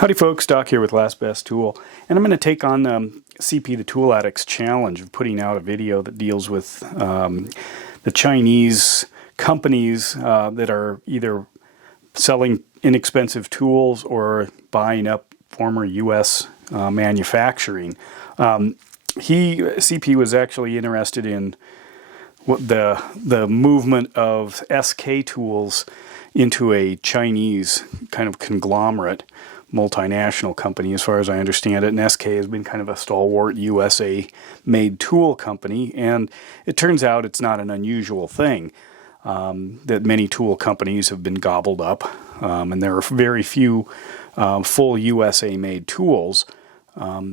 Howdy folks, Doc here with Last Best Tool, and I'm going to take on CP the Tool Addict's challenge of putting out a video that deals with the Chinese companies that are either selling inexpensive tools or buying up former U.S. manufacturing. CP was actually interested in what the movement of SK tools into a Chinese kind of conglomerate multinational company, as far as I understand it. And SK has been kind of a stalwart USA-made tool company, and it turns out it's not an unusual thing that many tool companies have been gobbled up, and there are very few full USA-made tools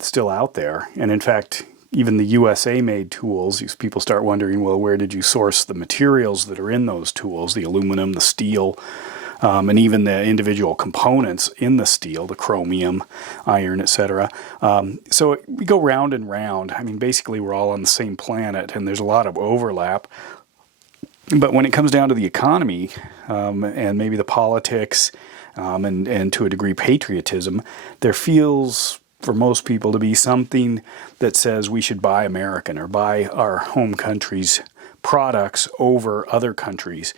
still out there. And in fact, even the USA-made tools, people start wondering, well, where did you source the materials that are in those tools, the aluminum, the steel, and even the individual components in the steel, the chromium, iron, etc. So we go round and round. I mean, basically we're all on the same planet, and there's a lot of overlap. But when it comes down to the economy, and maybe the politics, and to a degree patriotism, there feels for most people to be something that says we should buy American or buy our home country's products over other countries.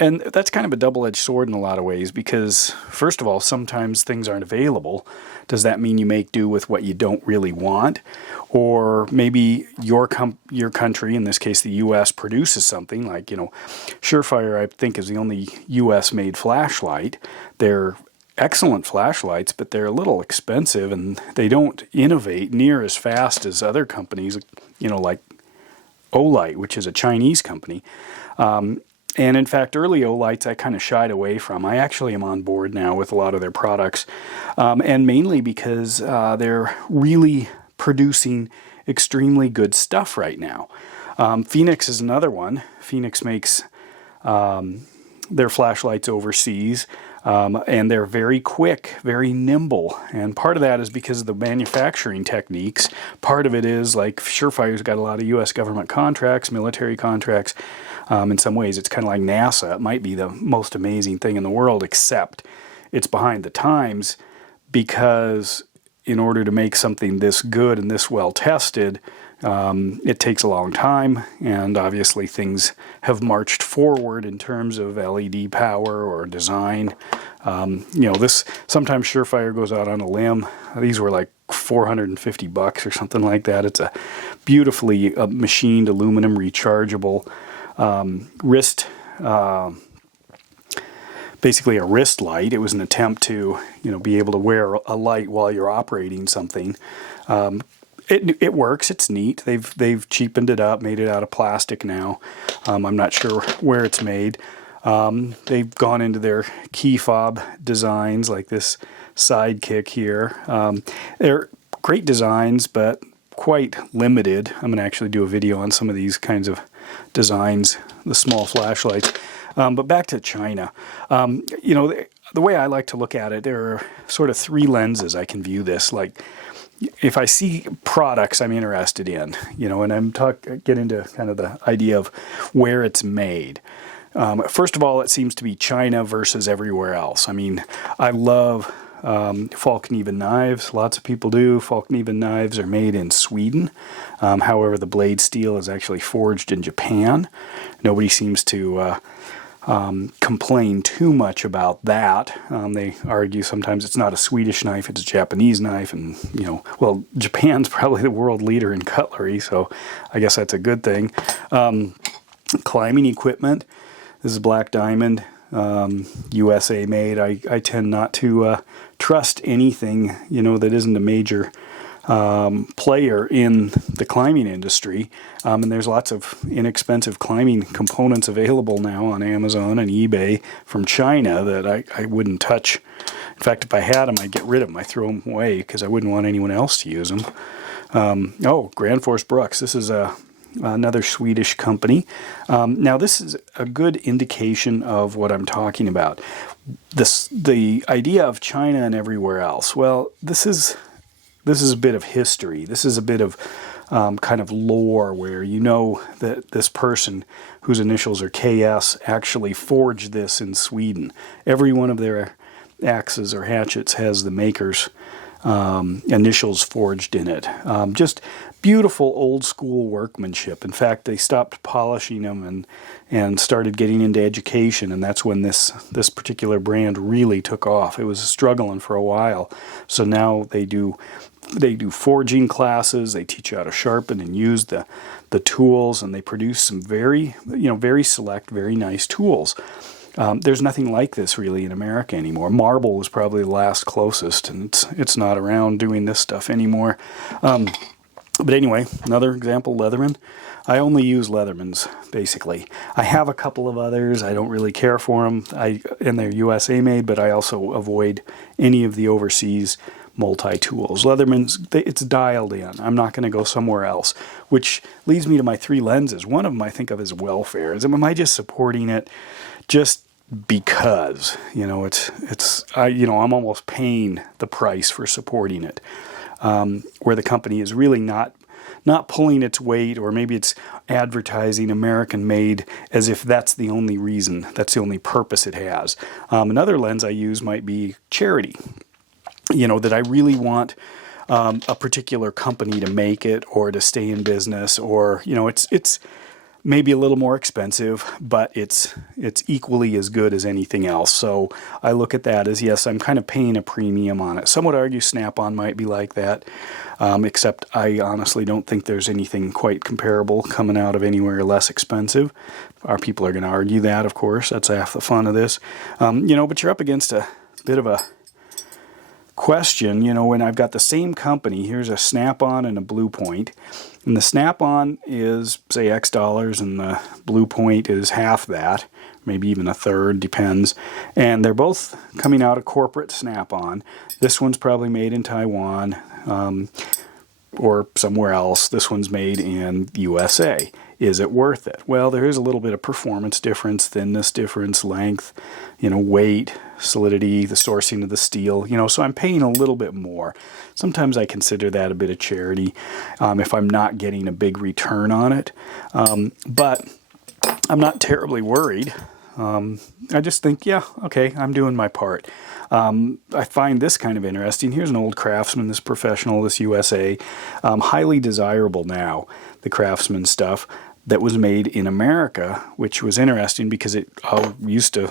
And that's kind of a double-edged sword in a lot of ways, because first of all, sometimes things aren't available. Does that mean you make do with what you don't really want? Or maybe your country, in this case the U.S., produces something like, Surefire, I think, is the only U.S.-made flashlight. They're excellent flashlights, but they're a little expensive, and they don't innovate near as fast as other companies, like Olight, which is a Chinese company. And in fact, early Olights I kind of shied away from. I actually am on board now with a lot of their products, and mainly because they're really producing extremely good stuff right now. Phoenix is another one. Phoenix makes their flashlights overseas, and they're very quick, very nimble. And part of that is because of the manufacturing techniques. Part of it is, like, Surefire's got a lot of U.S. government contracts, military contracts. In some ways, it's kind of like NASA. It might be the most amazing thing in the world, except it's behind the times, because in order to make something this good and this well tested, it takes a long time, and obviously things have marched forward in terms of LED power or design. This sometimes Surefire goes out on a limb. These were like $450 or something like that. It's a beautifully machined aluminum rechargeable wrist, basically a wrist light. It was an attempt to, be able to wear a light while you're operating something. It works. It's neat. They've cheapened it up, made it out of plastic now. I'm not sure where it's made. They've gone into their key fob designs, like this Sidekick here. They're great designs, but quite limited. I'm going to actually do a video on some of these kinds of designs, the small flashlights. But back to China. The way I like to look at it, there are sort of three lenses I can view this. Like, if I see products I'm interested in, and I'm get into kind of the idea of where it's made. First of all, it seems to be China versus everywhere else. I mean, I love Falkniven knives. Lots of people do. Falkniven knives are made in Sweden. However, the blade steel is actually forged in Japan. Nobody seems to complain too much about that. They argue sometimes it's not a Swedish knife, it's a Japanese knife, and well, Japan's probably the world leader in cutlery, so I guess that's a good thing. Climbing equipment. This is Black Diamond, USA made. I tend not to trust anything that isn't a major player in the climbing industry, and there's lots of inexpensive climbing components available now on Amazon and eBay from China that I wouldn't touch. In fact, if I had them, I'd get rid of them. I throw them away because I wouldn't want anyone else to use them. Grand Force Brooks. This is another Swedish company. Now, this is a good indication of what I'm talking about. The idea of China and everywhere else. Well, this is a bit of history. This is a bit of kind of lore where that this person whose initials are KS actually forged this in Sweden. Every one of their axes or hatchets has the maker's initials forged in it. Just beautiful old school workmanship. In fact, they stopped polishing them and started getting into education, and that's when this particular brand really took off. It was struggling for a while, so now they do forging classes. They teach you how to sharpen and use the tools, and they produce some very select, very nice tools. There's nothing like this really in America anymore. Marble was probably the last closest, and it's not around doing this stuff anymore. But anyway, another example, Leatherman. I only use Leathermans, basically. I have a couple of others. I don't really care for them, and they're USA made, but I also avoid any of the overseas multi-tools. Leatherman's, it's dialed in. I'm not going to go somewhere else, which leads me to my three lenses. One of them I think of as welfare. Am I just supporting it just because? I'm almost paying the price for supporting it, where the company is really not pulling its weight, or maybe it's advertising American made as if that's the only reason, that's the only purpose it has. Another lens I use might be charity. That I really want a particular company to make it or to stay in business, or it's maybe a little more expensive, but it's equally as good as anything else. So I look at that as, yes, I'm kind of paying a premium on it. Some would argue Snap-on might be like that, except I honestly don't think there's anything quite comparable coming out of anywhere less expensive. Our people are going to argue that, of course. That's half the fun of this. But you're up against a bit of a question, when I've got the same company. Here's a Snap-on and a Blue Point, and the Snap-on is, say, X dollars, and the Blue Point is half that, maybe even a third, depends, and they're both coming out of corporate Snap-on. This one's probably made in Taiwan or somewhere else. This one's made in USA. Is it worth it? Well, there is a little bit of performance difference, thinness difference, length, weight, solidity, the sourcing of the steel, so I'm paying a little bit more. Sometimes I consider that a bit of charity if I'm not getting a big return on it. But I'm not terribly worried. I just think, yeah, okay, I'm doing my part. I find this kind of interesting. Here's an old Craftsman, this Professional, this USA. Highly desirable now, the Craftsman stuff that was made in America, which was interesting because it used to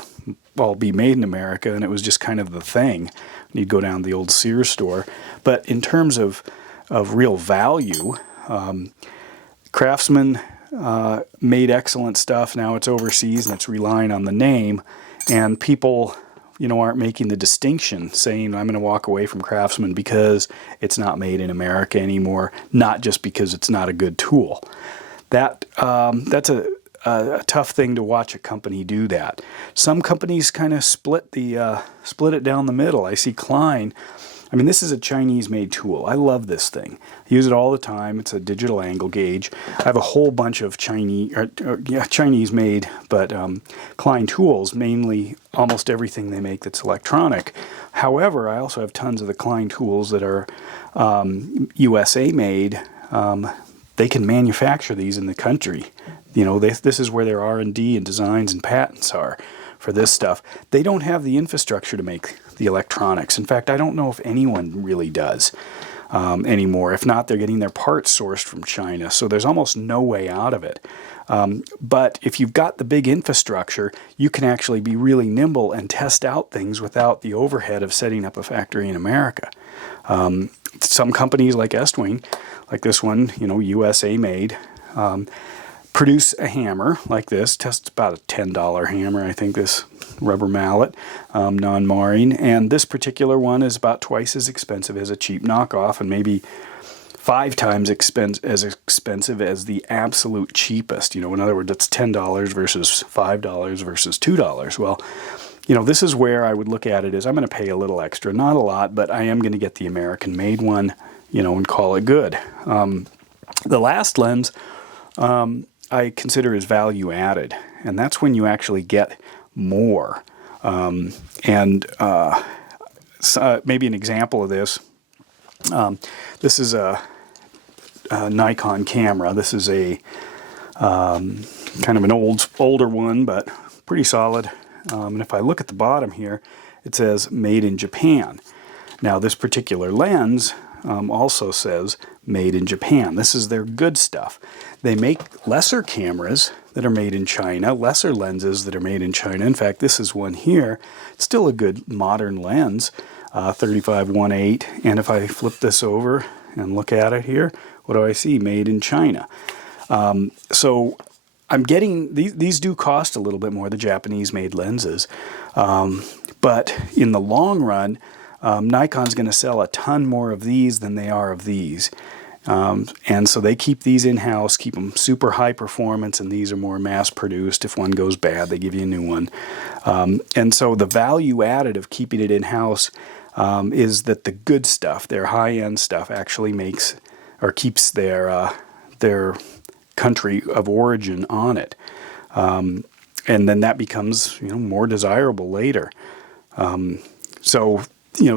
all be made in America, and it was just kind of the thing. You'd go down to the old Sears store. But in terms of real value, Craftsman made excellent stuff. Now it's overseas and it's relying on the name, and people aren't making the distinction, saying I'm going to walk away from Craftsman because it's not made in America anymore, not just because it's not a good tool. That's a tough thing to watch a company do that. Some companies kind of split it down the middle. I see Klein. I mean, this is a Chinese-made tool. I love this thing. I use it all the time. It's a digital angle gauge. I have a whole bunch of Chinese-made, but Klein tools, mainly almost everything they make that's electronic. However, I also have tons of the Klein tools that are USA-made. They can manufacture these in the country. This is where their R&D and designs and patents are for this stuff. They don't have the infrastructure to make the electronics. In fact, I don't know if anyone really does anymore. If not, they're getting their parts sourced from China, so there's almost no way out of it. But if you've got the big infrastructure, you can actually be really nimble and test out things without the overhead of setting up a factory in America. Some companies like Estwing, like this one, USA made, produce a hammer like this. It's about a $10 hammer, I think, this rubber mallet, non-marring. And this particular one is about twice as expensive as a cheap knockoff, and maybe 5 times as expensive as the absolute cheapest. In other words, it's $10 versus $5 versus $2. Well, this is where I would look at it as I'm going to pay a little extra, not a lot, but I am going to get the American-made one, and call it good. The last lens I consider as value added, and that's when you actually get more. Maybe an example of this. This is a Nikon camera. This is a kind of an older one, but pretty solid. And if I look at the bottom here, it says made in Japan. Now this particular lens also says made in Japan. This is their good stuff. They make lesser cameras that are made in China, lesser lenses that are made in China. In fact, this is one here. It's still a good modern lens, 35-1.8. And if I flip this over and look at it here, what do I see? Made in China. So I'm getting, these do cost a little bit more, the Japanese-made lenses. But in the long run, Nikon's going to sell a ton more of these than they are of these. And so they keep these in-house, keep them super high performance, and these are more mass-produced. If one goes bad, they give you a new one. And so the value added of keeping it in-house is that the good stuff, their high-end stuff, actually makes or keeps their country of origin on it. And then that becomes, more desirable later. So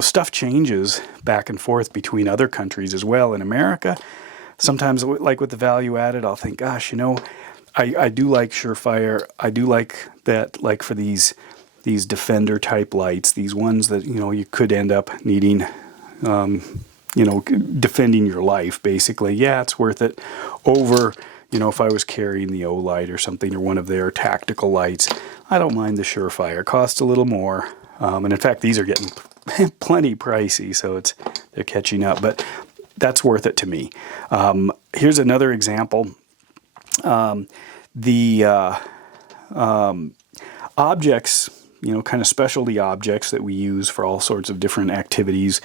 stuff changes back and forth between other countries as well. In America, sometimes, like with the value added, I'll think, gosh, I do like Surefire. I do like that, like for these Defender type lights, these ones that, you could end up needing, defending your life, basically. Yeah, it's worth it over, if I was carrying the O-Light or something, or one of their tactical lights. I don't mind the Surefire. It costs a little more. And in fact, these are getting plenty pricey, so they're catching up, but that's worth it to me. Here's another example. The objects, kind of specialty objects that we use for all sorts of different activities,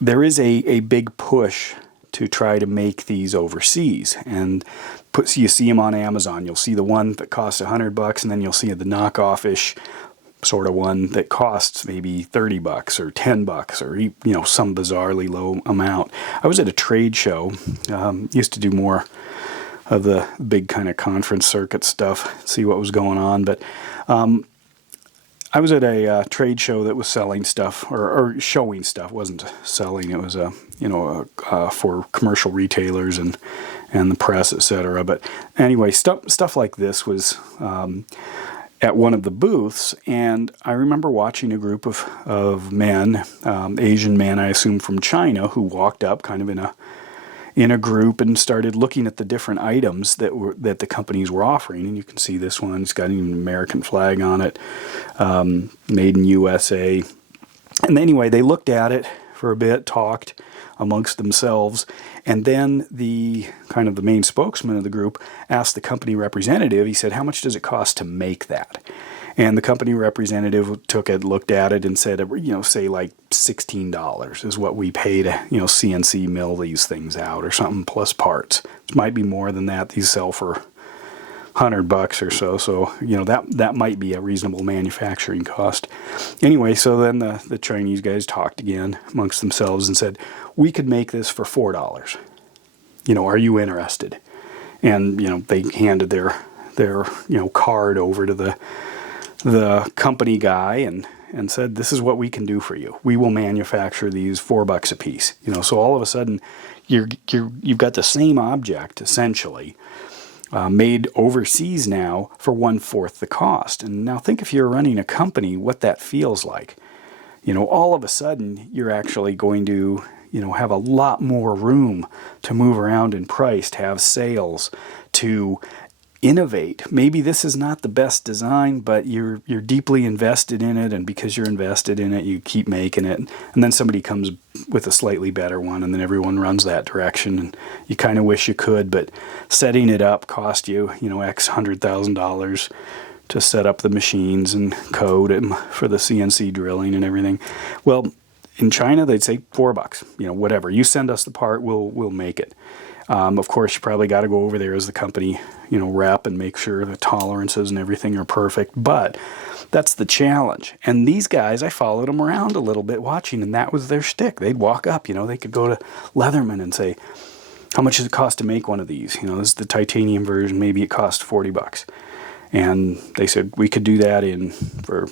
there is a big push to try to make these overseas, and you see them on Amazon. You'll see the one that costs $100, and then you'll see the knockoff-ish sort of one that costs maybe $30 or $10 or some bizarrely low amount. I was at a trade show, used to do more of the big kind of conference circuit stuff, see what was going on, but I was at a trade show that was selling stuff or showing stuff. It wasn't selling. It was for commercial retailers and the press, etc. But anyway, stuff like this was at one of the booths, and I remember watching a group of men, Asian men, I assume from China, who walked up kind of in a group and started looking at the different items that the companies were offering. And you can see this one, it's got an American flag on it, made in USA. And anyway, they looked at it for a bit, talked amongst themselves, and then the main spokesman of the group asked the company representative, he said, how much does it cost to make that? And the company representative took it, looked at it, and said, say like $16 is what we pay to, CNC mill these things out or something plus parts. It might be more than that. These sell for $100 or so. So, that might be a reasonable manufacturing cost. Anyway, so then the Chinese guys talked again amongst themselves and said, we could make this for $4. Are you interested? And, they handed their card over to the company guy and said, this is what we can do for you. We will manufacture these $4 a piece. So all of a sudden you've got the same object essentially made overseas now for 1/4 the cost. And now think if you're running a company, what that feels like. All of a sudden you're actually going to have a lot more room to move around in price, to have sales, to innovate. Maybe this is not the best design, but you're deeply invested in it, and because you're invested in it, you keep making it. And then somebody comes with a slightly better one, and then everyone runs that direction. And you kind of wish you could, but setting it up cost you, X $100,000 to set up the machines and code them for the CNC drilling and everything. Well, in China, they'd say $4, whatever. You send us the part, we'll make it. Of course, you probably got to go over there as the company, rep and make sure the tolerances and everything are perfect. But that's the challenge. And these guys, I followed them around a little bit watching, and that was their shtick. They'd walk up, they could go to Leatherman and say, how much does it cost to make one of these? This is the titanium version. Maybe it costs $40. And they said, we could do that for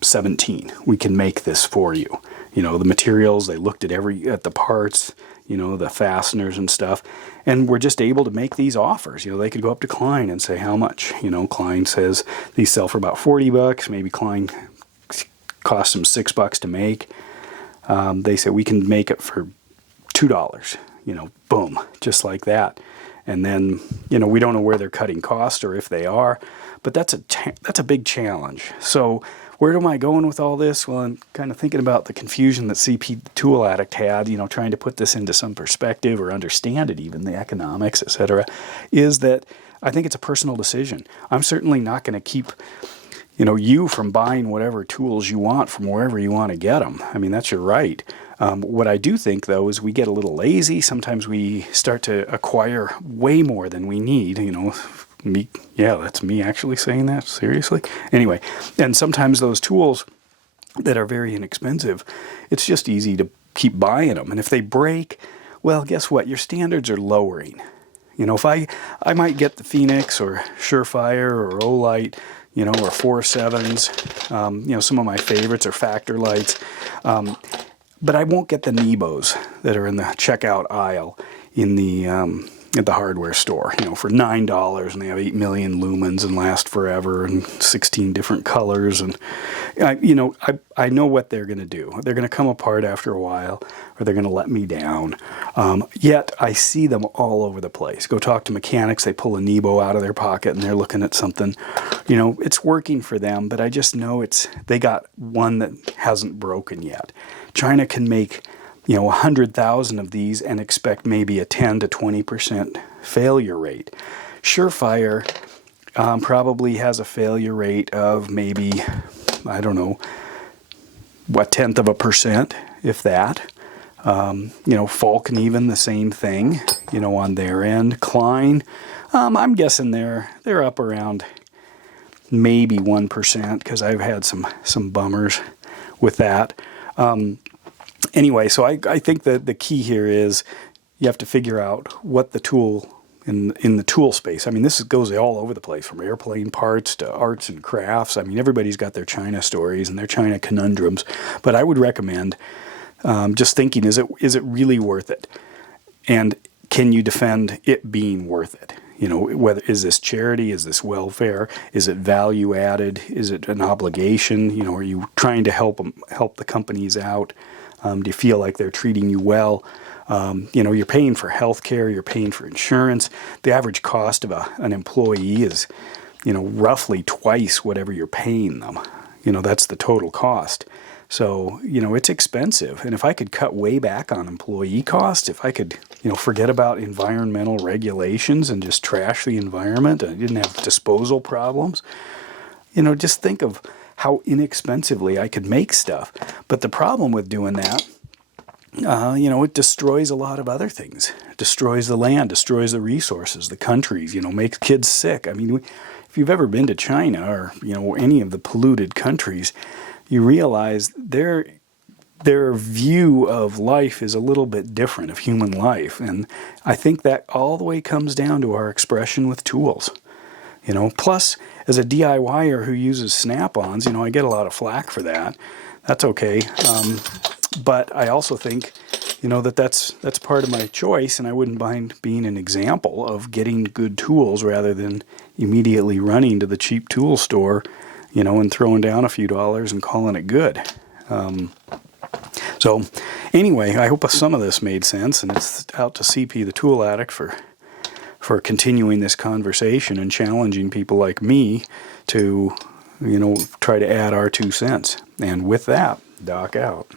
17. We can make this for you. The materials, they looked at the parts, the fasteners and stuff, and we're just able to make these offers. They could go up to Klein and say, how much? Klein says these sell for about $40. Maybe Klein cost them $6 to make. They say we can make it for $2, boom, just like that. And then, we don't know where they're cutting costs or if they are, but that's a big challenge. So where am I going with all this? Well, I'm kind of thinking about the confusion that CP the Tool Addict had, trying to put this into some perspective or understand it, even the economics, etc., is that I think it's a personal decision. I'm certainly not going to keep you from buying whatever tools you want from wherever you want to get them. I mean, that's your right. What I do think, though, is we get a little lazy. Sometimes we start to acquire way more than we need. Me, yeah, that's me actually saying that, seriously. Anyway, and sometimes those tools that are very inexpensive, it's just easy to keep buying them. And if they break, well, guess what? Your standards are lowering. If I might get the Phoenix or Surefire or Olight, or 4.7s, some of my favorites are Factor lights. But I won't get the Nebos that are in the checkout aisle in the at the hardware store, for $9, and they have 8 million lumens and last forever and 16 different colors. And I know what they're going to do. They're going to come apart after a while, or they're going to let me down. Yet I see them all over the place. Go talk to mechanics. They pull a Nebo out of their pocket and they're looking at something. It's working for them, but I just know they got one that hasn't broken yet. China can make 100,000 of these and expect maybe a 10 to 20% failure rate. Surefire probably has a failure rate of maybe, I don't know, 0.1%, if that. Falcon even the same thing, on their end. Klein, I'm guessing they're up around maybe 1%, because I've had some bummers with that. Anyway, so I think that the key here is you have to figure out what the tool in the tool space. I mean, this goes all over the place, from airplane parts to arts and crafts. I mean, everybody's got their China stories and their China conundrums. But I would recommend just thinking, is it really worth it? And can you defend it being worth it? Whether is this charity, is this welfare, is it value added, is it an obligation? Are you trying to help the companies out? Do you feel like they're treating you well? You're paying for health care, you're paying for insurance. The average cost of an employee is, roughly twice whatever you're paying them. That's the total cost. So, it's expensive. And if I could cut way back on employee costs, if I could, forget about environmental regulations and just trash the environment, and I didn't have disposal problems, just think of how inexpensively I could make stuff. But the problem with doing that, it destroys a lot of other things. It destroys the land, destroys the resources, the countries, makes kids sick. I mean, if you've ever been to China or, any of the polluted countries, you realize their view of life is a little bit different, of human life. And I think that all the way comes down to our expression with tools. Plus, as a DIYer who uses Snap-ons, I get a lot of flack for that. That's okay. But I also think, that's part of my choice, and I wouldn't mind being an example of getting good tools rather than immediately running to the cheap tool store, and throwing down a few dollars and calling it good. So anyway, I hope some of this made sense, and it's out to CP the Tool Addict for continuing this conversation and challenging people like me to, try to add our 2 cents. And with that, Doc out.